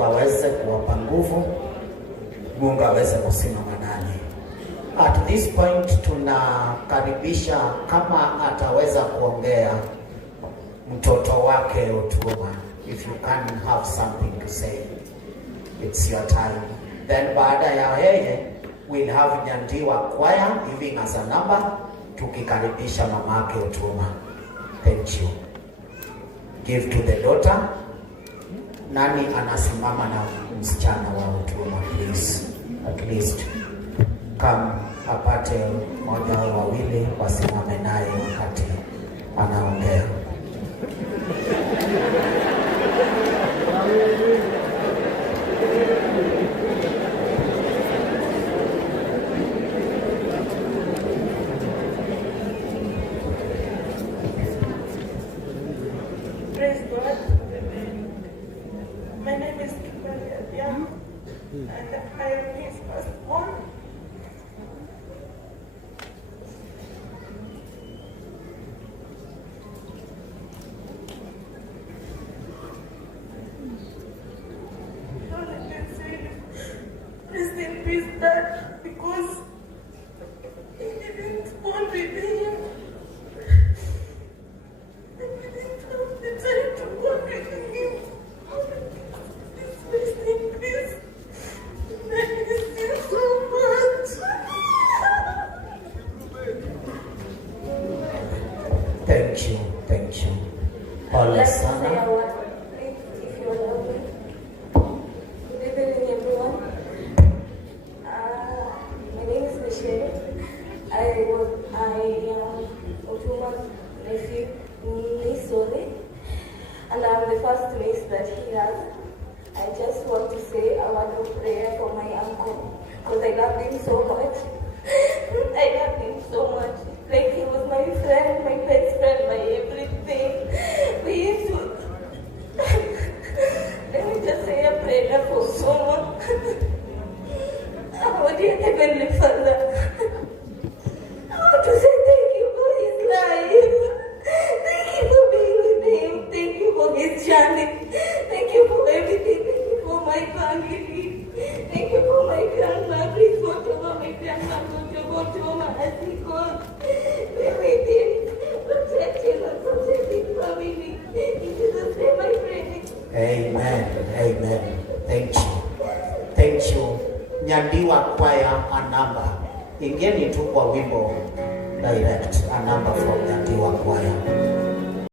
Mungu aweze kuwapa nguvu, Mungu aweze kusimama nanyi. At this point tunakaribisha kama ataweza kuongea mtoto wake Otuoma. If you can have something to say, it's your time. Then baada ya yeye we'll have Nyandiwa choir giving us a number, tukikaribisha mama yake Otuoma. Thank you. Give to the daughter. Nani anasimama na msichana wa Otuoma, please? At least come apate moja au wawili wasimame naye wakati anaongea. Praise God. My name is and I am his firstborn. All I can say is, rest in peace, Dad, because he didn't want with him. I didn't have the time to work with him. Rest in peace. I miss you so much. Thank you, thank you. Pole sana. If you allow me. Good evening, everyone. My name is Michelle. I am Otuoma'S nephew, niece only, and I'm the first niece that he has. I just want to say a word of prayer for my uncle, because I love him so much. I love him so much. Like he was my friend, my best friend, my everything. We used to... Let me just say a prayer for someone. Our dear Heavenly Father, I want to say thank you for his life. Thank you for being with him. Thank you for his journey. Thank you for everything. Thank you for my family. Thank you for my grandma. Please watch over my grandma. Watch over as he goes. Be with him. Protect him and protect his family. In Jesus' name I pray. Amen, amen. Thank you. Thank you. Nyandiwa choir a number. Ingeni tu kwa wimbo direct a number from Nyandiwa choir.